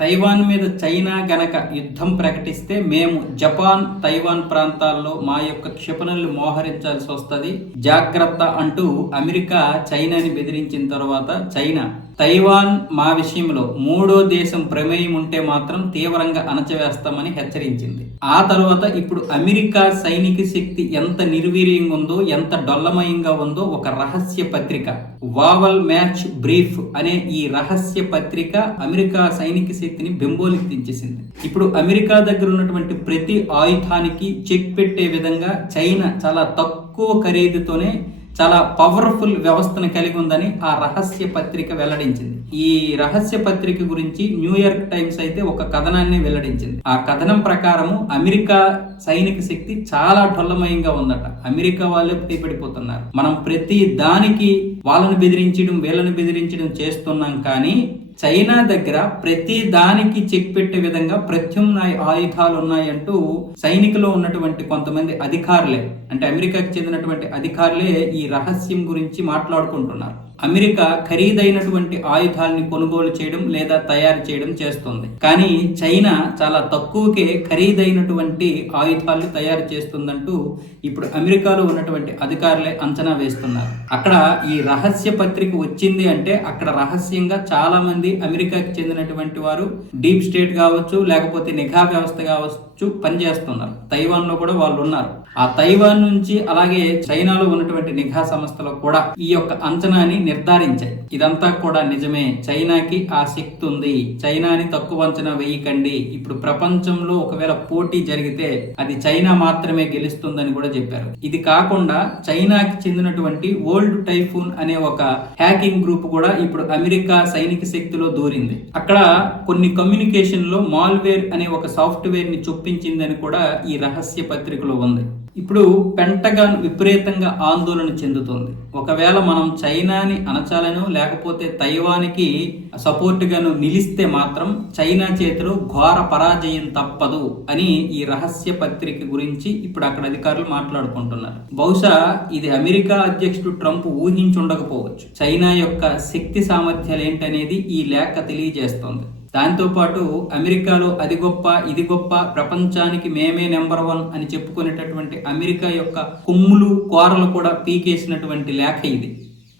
Taiwan మీద China గనక యుద్ధం ప్రకటిస్తే మేము జపాన్ తైవాన్ ప్రాంతాల్లో మా యొక్క క్షిపణులు మోహరించాల్సి వస్తుంది. జాగ్రత్త అంటూ అమెరికా చైనాని బెదిరించిన తర్వాత చైనా తైవాన్ మా విషయంలో మూడో దేశం ప్రమేయం ఉంటే మాత్రం తీవ్రంగా అణచివేస్తామని హెచ్చరించింది. ఆ తర్వాత ఇప్పుడు అమెరికా సైనిక శక్తి ఎంత నిర్వీర్యంగా ఉందో ఎంత డొల్లమయంగా ఉందో ఒక రహస్య పత్రిక. వావల్ మ్యాచ్ బ్రీఫ్ అనే ఈ రహస్య పత్రిక అమెరికా సైనిక శక్తిని బెంబోలికి దించేసింది ఇప్పుడు అమెరికా దగ్గర ఉన్నటువంటి ప్రతి ఆయుధానికి చెక్ పెట్టే విధంగా చైనా చాలా తక్కువ ఖరీదుతోనే చాలా పవర్ఫుల్ వ్యవస్థను కలిగి ఉందని ఆ రహస్య పత్రిక వెల్లడించింది. ఈ రహస్య పత్రిక గురించి న్యూయార్క్ టైమ్స్ అయితే ఒక కథనాన్ని వెల్లడించింది. ఆ కథనం ప్రకారము అమెరికా సైనిక శక్తి చాలా ఢొల్లమయంగా ఉందట. అమెరికా వాళ్ళే భయపడిపోతున్నారు. మనం ప్రతి దానికి వాళ్ళని బెదిరించడం వీళ్ళని బెదిరించడం చేస్తున్నాం కానీ చైనా దగ్గర ప్రతి దానికి చెక్ పెట్టే విధంగా ప్రత్యామ్నాయ ఆయుధాలు ఉన్నాయంటూ సైనికులో ఉన్నటువంటి కొంతమంది అధికారులే అంటే అమెరికాకి చెందినటువంటి అధికారులే ఈ రహస్యం గురించి మాట్లాడుకుంటున్నారు. అమెరికా ఖరీదైనటువంటి ఆయుధాలని కొనుగోలు చేయడం లేదా తయారు చేయడం చేస్తుంది. కానీ చైనా చాలా తక్కువకే ఖరీదైనటువంటి ఆయుధాలు తయారు చేస్తుందంటూ ఇప్పుడు అమెరికాలో ఉన్నటువంటి అధికారులే అంచనా వేస్తున్నారు. అక్కడ ఈ రహస్య పత్రిక వచ్చింది అంటే అక్కడ రహస్యంగా చాలా మంది అమెరికాకి చెందినటువంటి వారు డీప్ స్టేట్ కావచ్చు లేకపోతే నిఘా వ్యవస్థ కావచ్చు పనిచేస్తున్నారు. తైవాన్లో కూడా వాళ్ళు ఉన్నారు ఆ తైవాన్ నుంచి అలాగే చైనాలో ఉన్నటువంటి నిఘా సంస్థలు కూడా ఈ యొక్క అంచనాని నిర్ధారించాయి. ఇదంతా కూడా నిజమే. చైనాకి ఆ శక్తి ఉంది. చైనాని తక్కువ అంచనా వేయకండి. ఇప్పుడు ప్రపంచంలో ఒకవేళ పోటీ జరిగితే అది చైనా మాత్రమే గెలుస్తుందని కూడా చెప్పారు. ఇది కాకుండా చైనాకి చెందినటువంటి ఓల్డ్ టైఫూన్ అనే ఒక హ్యాకింగ్ గ్రూప్ కూడా ఇప్పుడు అమెరికా సైనిక శక్తిలో దూరింది. అక్కడ కొన్ని కమ్యూనికేషన్లో మాల్వేర్ అనే ఒక సాఫ్ట్వేర్ని చొప్పించిందని కూడా ఈ రహస్య పత్రికలో ఉంది. ఇప్పుడు పెంటగాన్ విపరీతంగా ఆందోళన చెందుతుంది. ఒకవేళ మనం చైనాని అణచాలను లేకపోతే తైవానికి సపోర్ట్ గాను నిలిస్తే మాత్రం చైనా చేతిలో ఘోర పరాజయం తప్పదు అని ఈ రహస్య పత్రిక గురించి ఇప్పుడు అక్కడ అధికారులు మాట్లాడుకుంటున్నారు. బహుశా ఇది అమెరికా అధ్యక్షుడు ట్రంప్ ఊహించుండకపోవచ్చు. చైనా యొక్క శక్తి సామర్థ్యాలు ఏంటనేది ఈ లేఖ తెలియజేస్తోంది. దాంతోపాటు అమెరికాలో అది గొప్ప ఇది గొప్ప ప్రపంచానికి మేమే నెంబర్ వన్ అని చెప్పుకునేటటువంటి అమెరికా యొక్క కొమ్ములు కూరలు కూడా పీకేసినటువంటి లేఖ ఇది.